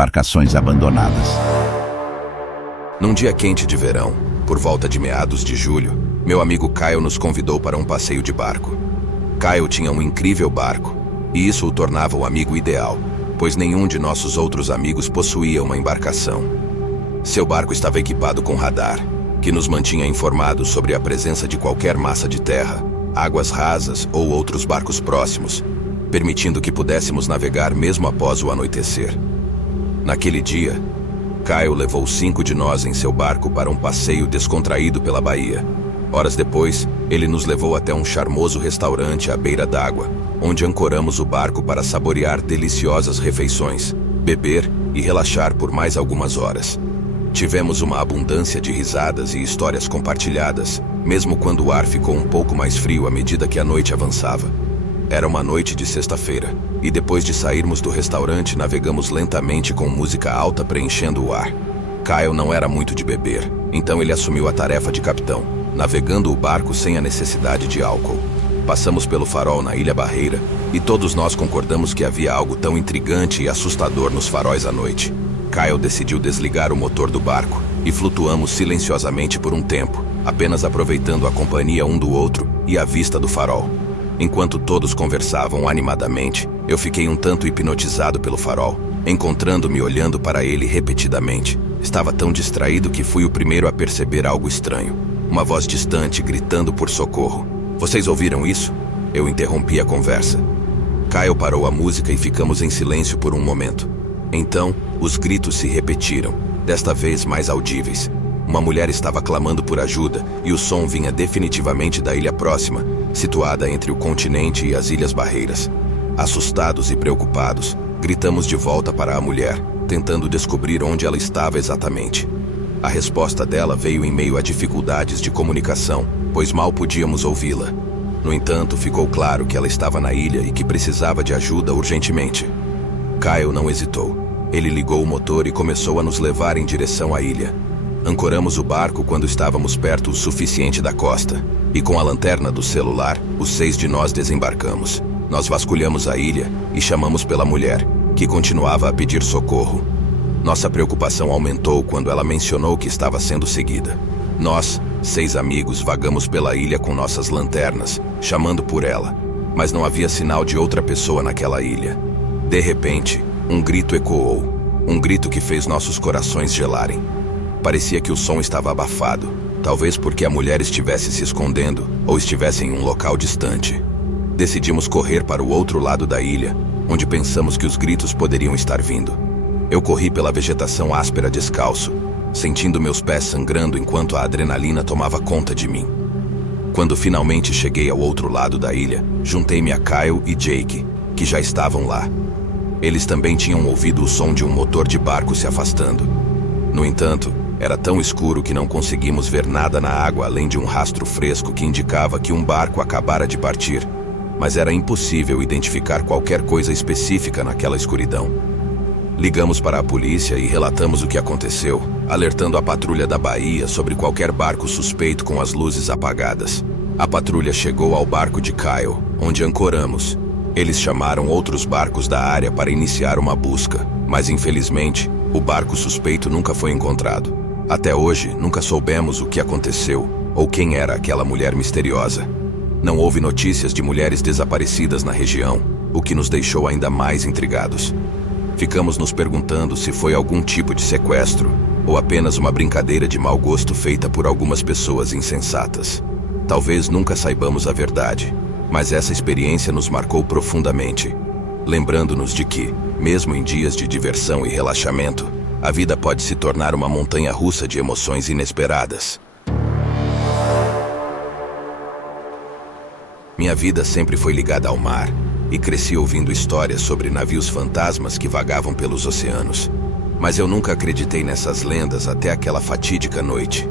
embarcações abandonadas. Num dia quente de verão, por volta de meados de julho, meu amigo Kyle nos convidou para um passeio de barco. Kyle tinha um incrível barco, e isso o tornava o amigo ideal, pois nenhum de nossos outros amigos possuía uma embarcação. Seu barco estava equipado com radar, que nos mantinha informados sobre a presença de qualquer massa de terra, águas rasas ou outros barcos próximos, permitindo que pudéssemos navegar mesmo após o anoitecer. Naquele dia, Kyle levou 5 de nós em seu barco para um passeio descontraído pela baía. Horas depois, ele nos levou até um charmoso restaurante à beira d'água, onde ancoramos o barco para saborear deliciosas refeições, beber e relaxar por mais algumas horas. Tivemos uma abundância de risadas e histórias compartilhadas, mesmo quando o ar ficou um pouco mais frio à medida que a noite avançava. Era uma noite de sexta-feira, e depois de sairmos do restaurante, navegamos lentamente com música alta preenchendo o ar. Kyle não era muito de beber, então ele assumiu a tarefa de capitão, navegando o barco sem a necessidade de álcool. Passamos pelo farol na Ilha Barreira, e todos nós concordamos que havia algo tão intrigante e assustador nos faróis à noite. Kyle decidiu desligar o motor do barco, e flutuamos silenciosamente por um tempo, apenas aproveitando a companhia um do outro e a vista do farol. Enquanto todos conversavam animadamente, eu fiquei um tanto hipnotizado pelo farol, encontrando-me olhando para ele repetidamente. Estava tão distraído que fui o primeiro a perceber algo estranho. Uma voz distante gritando por socorro. "Vocês ouviram isso?" Eu interrompi a conversa. Kyle parou a música e ficamos em silêncio por um momento. Então, os gritos se repetiram, desta vez mais audíveis. Uma mulher estava clamando por ajuda e o som vinha definitivamente da ilha próxima, situada entre o continente e as Ilhas Barreiras. Assustados e preocupados, gritamos de volta para a mulher, tentando descobrir onde ela estava exatamente. A resposta dela veio em meio a dificuldades de comunicação, pois mal podíamos ouvi-la. No entanto, ficou claro que ela estava na ilha e que precisava de ajuda urgentemente. Kyle não hesitou. Ele ligou o motor e começou a nos levar em direção à ilha. Ancoramos o barco quando estávamos perto o suficiente da costa, e com a lanterna do celular, os 6 de nós desembarcamos. Nós vasculhamos a ilha e chamamos pela mulher, que continuava a pedir socorro. Nossa preocupação aumentou quando ela mencionou que estava sendo seguida. Nós, 6 amigos, vagamos pela ilha com nossas lanternas, chamando por ela, mas não havia sinal de outra pessoa naquela ilha. De repente, um grito ecoou, um grito que fez nossos corações gelarem. Parecia que o som estava abafado, talvez porque a mulher estivesse se escondendo ou estivesse em um local distante. Decidimos correr para o outro lado da ilha, onde pensamos que os gritos poderiam estar vindo. Eu corri pela vegetação áspera descalço, sentindo meus pés sangrando enquanto a adrenalina tomava conta de mim. Quando finalmente cheguei ao outro lado da ilha, juntei-me a Kyle e Jake, que já estavam lá. Eles também tinham ouvido o som de um motor de barco se afastando. No entanto, era tão escuro que não conseguimos ver nada na água além de um rastro fresco que indicava que um barco acabara de partir, mas era impossível identificar qualquer coisa específica naquela escuridão. Ligamos para a polícia e relatamos o que aconteceu, alertando a patrulha da Bahia sobre qualquer barco suspeito com as luzes apagadas. A patrulha chegou ao barco de Kyle, onde ancoramos. Eles chamaram outros barcos da área para iniciar uma busca, mas infelizmente, o barco suspeito nunca foi encontrado. Até hoje, nunca soubemos o que aconteceu ou quem era aquela mulher misteriosa. Não houve notícias de mulheres desaparecidas na região, o que nos deixou ainda mais intrigados. Ficamos nos perguntando se foi algum tipo de sequestro ou apenas uma brincadeira de mau gosto feita por algumas pessoas insensatas. Talvez nunca saibamos a verdade, mas essa experiência nos marcou profundamente, lembrando-nos de que, mesmo em dias de diversão e relaxamento, a vida pode se tornar uma montanha-russa de emoções inesperadas. Minha vida sempre foi ligada ao mar, e cresci ouvindo histórias sobre navios fantasmas que vagavam pelos oceanos. Mas eu nunca acreditei nessas lendas até aquela fatídica noite.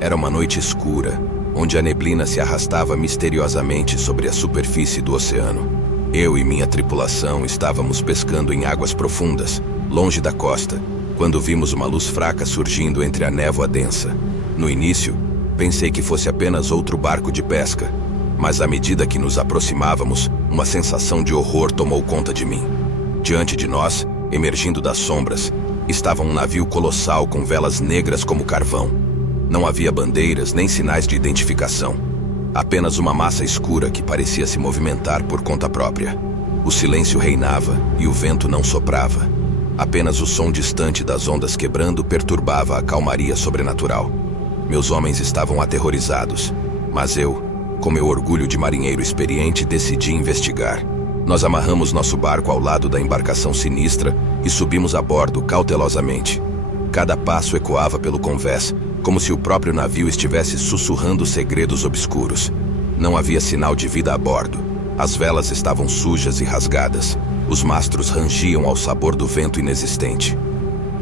Era uma noite escura, onde a neblina se arrastava misteriosamente sobre a superfície do oceano. Eu e minha tripulação estávamos pescando em águas profundas, longe da costa, quando vimos uma luz fraca surgindo entre a névoa densa. No início, pensei que fosse apenas outro barco de pesca, mas à medida que nos aproximávamos, uma sensação de horror tomou conta de mim. Diante de nós, Emergindo das sombras, estava um navio colossal com velas negras como carvão. Não havia bandeiras nem sinais de identificação. Apenas uma massa escura que parecia se movimentar por conta própria. O silêncio reinava e o vento não soprava. Apenas o som distante das ondas quebrando perturbava a calmaria sobrenatural. Meus homens estavam aterrorizados, mas eu, com meu orgulho de marinheiro experiente, decidi investigar. Nós amarramos nosso barco ao lado da embarcação sinistra e subimos a bordo cautelosamente. Cada passo ecoava pelo convés, como se o próprio navio estivesse sussurrando segredos obscuros. Não havia sinal de vida a bordo. As velas estavam sujas e rasgadas. Os mastros rangiam ao sabor do vento inexistente.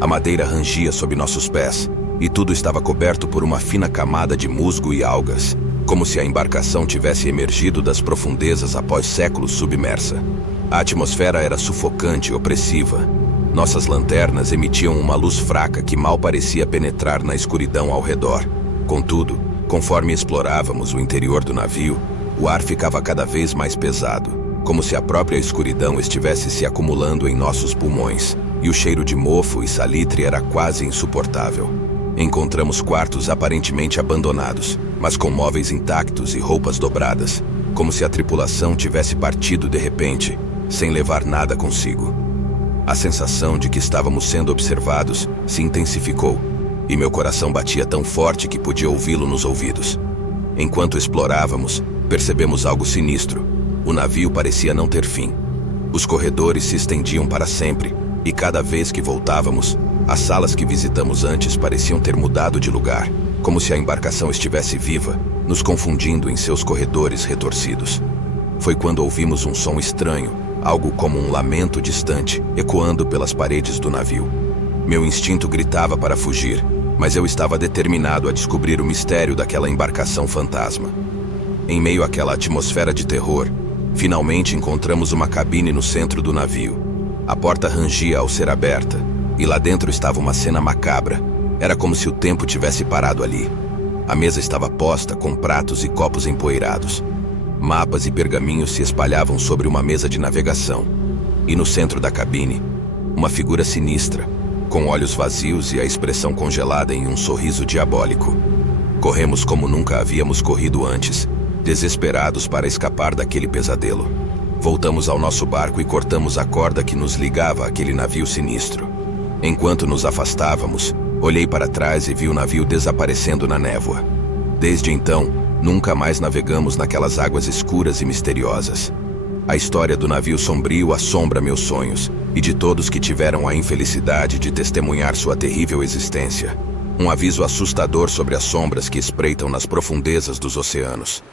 A madeira rangia sob nossos pés, e tudo estava coberto por uma fina camada de musgo e algas, como se a embarcação tivesse emergido das profundezas após séculos submersa. A atmosfera era sufocante e opressiva. Nossas lanternas emitiam uma luz fraca que mal parecia penetrar na escuridão ao redor. Contudo, conforme explorávamos o interior do navio, o ar ficava cada vez mais pesado, como se a própria escuridão estivesse se acumulando em nossos pulmões, e o cheiro de mofo e salitre era quase insuportável. Encontramos quartos aparentemente abandonados, mas com móveis intactos e roupas dobradas, como se a tripulação tivesse partido de repente, sem levar nada consigo. A sensação de que estávamos sendo observados se intensificou, e meu coração batia tão forte que podia ouvi-lo nos ouvidos. Enquanto explorávamos, percebemos algo sinistro. O navio parecia não ter fim. Os corredores se estendiam para sempre, e cada vez que voltávamos, as salas que visitamos antes pareciam ter mudado de lugar, como se a embarcação estivesse viva, nos confundindo em seus corredores retorcidos. Foi quando ouvimos um som estranho, algo como um lamento distante, ecoando pelas paredes do navio. Meu instinto gritava para fugir, mas eu estava determinado a descobrir o mistério daquela embarcação fantasma. Em meio àquela atmosfera de terror, finalmente encontramos uma cabine no centro do navio. A porta rangia ao ser aberta, e lá dentro estava uma cena macabra. Era como se o tempo tivesse parado ali. A mesa estava posta com pratos e copos empoeirados. Mapas e pergaminhos se espalhavam sobre uma mesa de navegação. E no centro da cabine, uma figura sinistra, com olhos vazios e a expressão congelada em um sorriso diabólico. Corremos como nunca havíamos corrido antes, desesperados para escapar daquele pesadelo. Voltamos ao nosso barco e cortamos a corda que nos ligava àquele navio sinistro. Enquanto nos afastávamos, olhei para trás e vi o navio desaparecendo na névoa. Desde então, nunca mais navegamos naquelas águas escuras e misteriosas. A história do navio sombrio assombra meus sonhos e de todos que tiveram a infelicidade de testemunhar sua terrível existência. Um aviso assustador sobre as sombras que espreitam nas profundezas dos oceanos.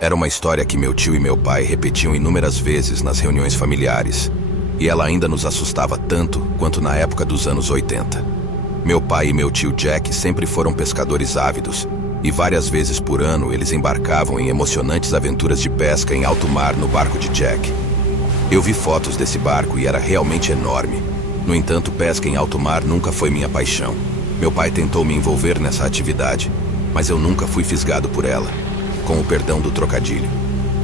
Era uma história que meu tio e meu pai repetiam inúmeras vezes nas reuniões familiares, e ela ainda nos assustava tanto quanto na época dos anos 80. Meu pai e meu tio Jack sempre foram pescadores ávidos, e várias vezes por ano eles embarcavam em emocionantes aventuras de pesca em alto mar no barco de Jack. Eu vi fotos desse barco e era realmente enorme. No entanto, pesca em alto mar nunca foi minha paixão. Meu pai tentou me envolver nessa atividade, mas eu nunca fui fisgado por ela, com o perdão do trocadilho.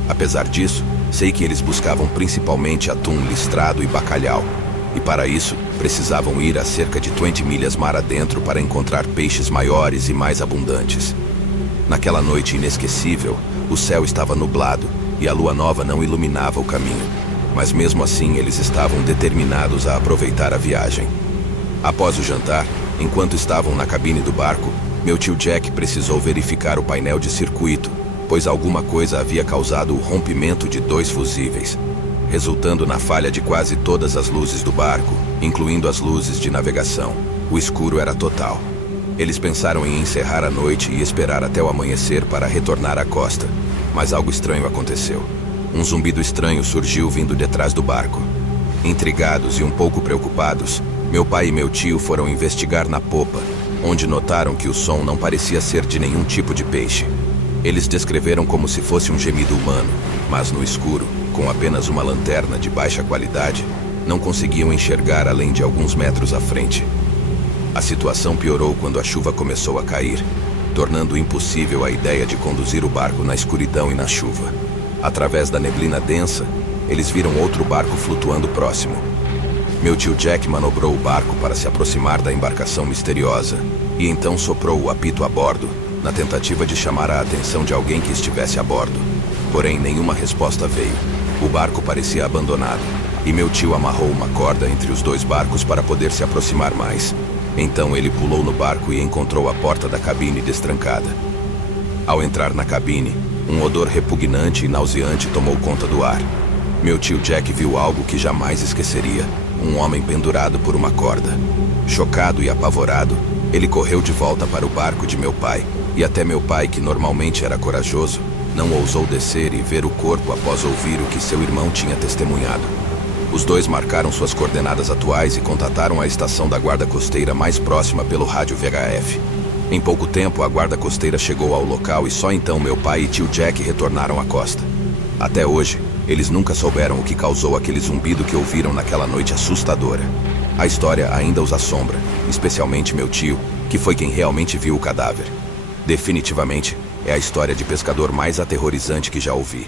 Apesar disso, sei que eles buscavam principalmente atum listrado e bacalhau, e para isso precisavam ir a cerca de 20 milhas mar adentro para encontrar peixes maiores e mais abundantes. Naquela noite inesquecível, o céu estava nublado e a lua nova não iluminava o caminho, mas mesmo assim eles estavam determinados a aproveitar a viagem. Após o jantar, enquanto estavam na cabine do barco, meu tio Jack precisou verificar o painel de circuito, pois alguma coisa havia causado o rompimento de 2 fusíveis, resultando na falha de quase todas as luzes do barco, incluindo as luzes de navegação. O escuro era total. Eles pensaram em encerrar a noite e esperar até o amanhecer para retornar à costa, mas algo estranho aconteceu. Um zumbido estranho surgiu vindo de trás do barco. Intrigados e um pouco preocupados, meu pai e meu tio foram investigar na popa, onde notaram que o som não parecia ser de nenhum tipo de peixe. Eles descreveram como se fosse um gemido humano, mas no escuro, com apenas uma lanterna de baixa qualidade, não conseguiam enxergar além de alguns metros à frente. A situação piorou quando a chuva começou a cair, tornando impossível a ideia de conduzir o barco na escuridão e na chuva. Através da neblina densa, eles viram outro barco flutuando próximo. Meu tio Jack manobrou o barco para se aproximar da embarcação misteriosa e então soprou o apito a bordo, na tentativa de chamar a atenção de alguém que estivesse a bordo. Porém, nenhuma resposta veio. O barco parecia abandonado e meu tio amarrou uma corda entre os dois barcos para poder se aproximar mais. Então ele pulou no barco e encontrou a porta da cabine destrancada. Ao entrar na cabine, um odor repugnante e nauseante tomou conta do ar. Meu tio Jack viu algo que jamais esqueceria: um homem pendurado por uma corda. Chocado e apavorado, ele correu de volta para o barco de meu pai, e até meu pai, que normalmente era corajoso, não ousou descer e ver o corpo após ouvir o que seu irmão tinha testemunhado. Os dois marcaram suas coordenadas atuais e contataram a estação da guarda costeira mais próxima pelo rádio VHF. Em pouco tempo, a guarda costeira chegou ao local e só então meu pai e tio Jack retornaram à costa. Até hoje, eles nunca souberam o que causou aquele zumbido que ouviram naquela noite assustadora. A história ainda os assombra, especialmente meu tio, que foi quem realmente viu o cadáver. Definitivamente, é a história de pescador mais aterrorizante que já ouvi.